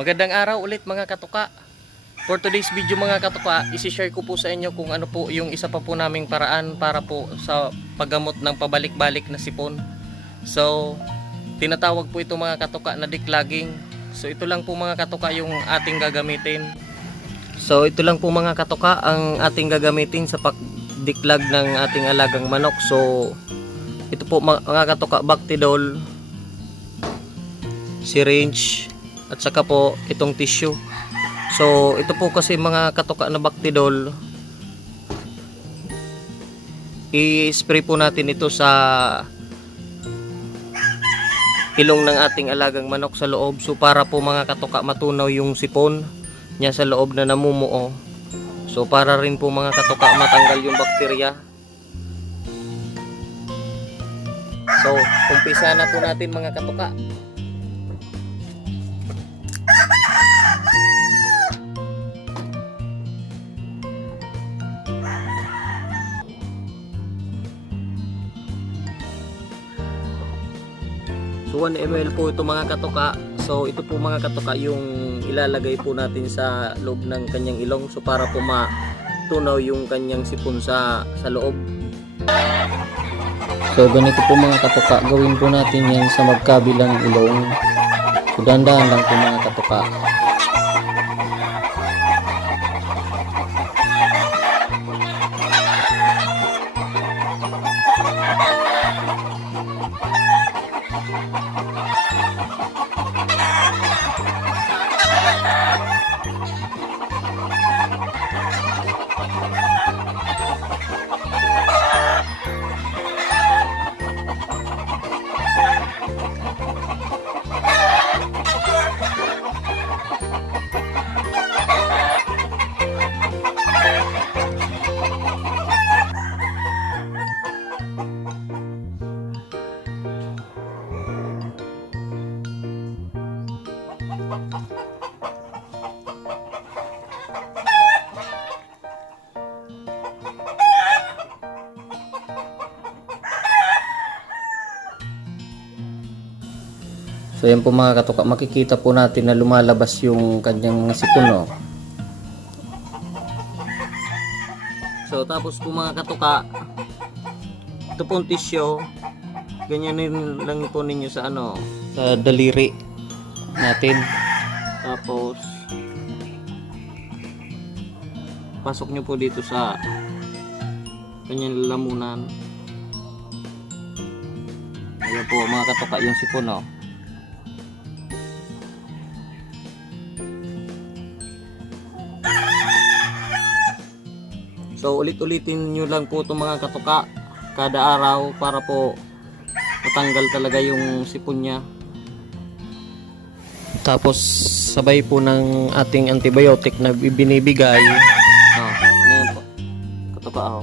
Magandang araw ulit mga katuka. For today's video mga katuka, isi-share ko po sa inyo kung ano po yung isa pa po naming paraan para po sa paggamot ng pabalik-balik na sipon. So, tinatawag po ito mga katuka na declogging. So, ito lang po mga katuka yung ating gagamitin. So, ito lang po mga katuka ang ating gagamitin sa pag-declog ng ating alagang manok. So, ito po mga katuka, Bactidol, syringe, at saka po itong tissue. So ito po kasi mga katuka na Bactidol, i-spray po natin ito sa ilong ng ating alagang manok sa loob. So para po mga katuka matunaw yung sipon niya sa loob na namumuo. So para rin po mga katuka matanggal yung bakterya. So umpisa na po natin mga katuka. So 1 ml po ito mga katuka. So ito po mga katuka yung ilalagay po natin sa loob ng kanyang ilong. So para po matunaw yung kanyang sipon sa loob. So ganito po mga katuka, gawin po natin yan sa magkabilang ilong. So dahan-dahan lang po mga katuka. So yan po mga katuka, makikita po natin na lumalabas yung kanyang sipon, no? So tapos po mga katuka, ito pong tissue, ganyanin lang po ninyo sa sa daliri natin. Tapos pasok nyo po dito sa kanyang lalamunan. Ayan po mga katuka yung sipon, no? So ulit-ulitin nyo lang po itong mga katuka kada araw para po matanggal talaga yung sipon niya. Tapos sabay po ng ating antibiotic na binibigay. Ngayon po katuka ako.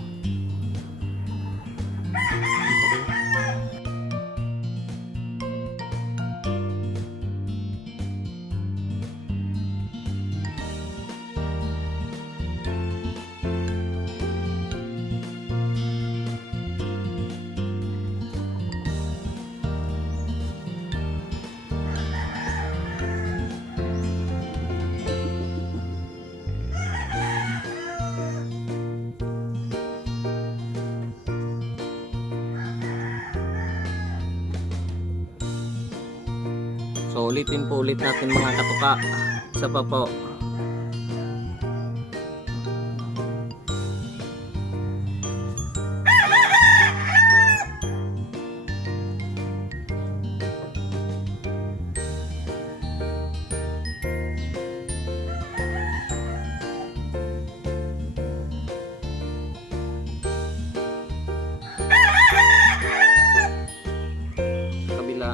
So ulitin po ulit natin mga katuka. Isa pa po. Kabila.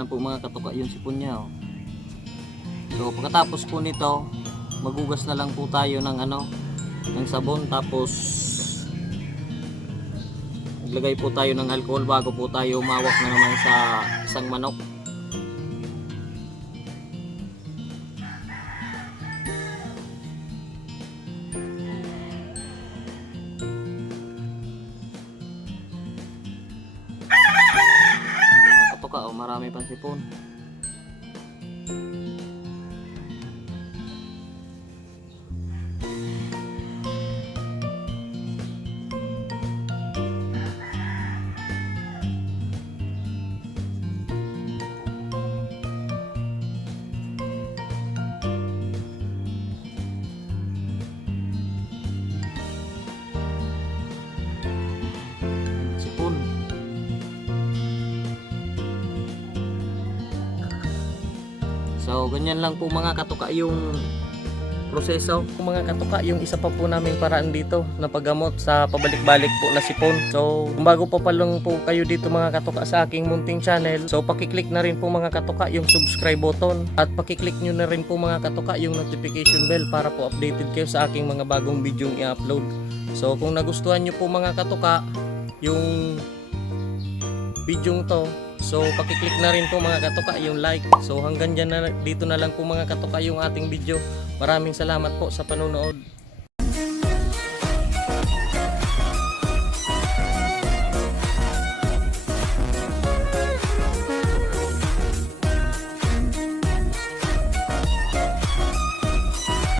na po mga katuka yung sipon niya. Oh. So pagkatapos po nito, magugas na lang po tayo ng ng sabon, tapos maglagay po tayo ng alcohol bago po tayo umawak na naman sa isang manok. Mga katuka, oh, marami pang sipon. Sipon. So ganyan lang po mga katuka yung proseso. Kung mga katuka, yung isa pa po naming paraan dito na paggamot sa pabalik-balik po na sipon. So kung bago pa lang po kayo dito mga katuka sa aking munting channel, so pakiclick na rin po mga katuka yung subscribe button at pakiclick nyo na rin po mga katuka yung notification bell para po updated kayo sa aking mga bagong video i-upload. So kung nagustuhan nyo po mga katuka yung video to, so pakiclick na rin po mga katuka yung like. So hanggang dyan na, dito na lang po mga katuka yung ating video. Maraming salamat po sa panonood.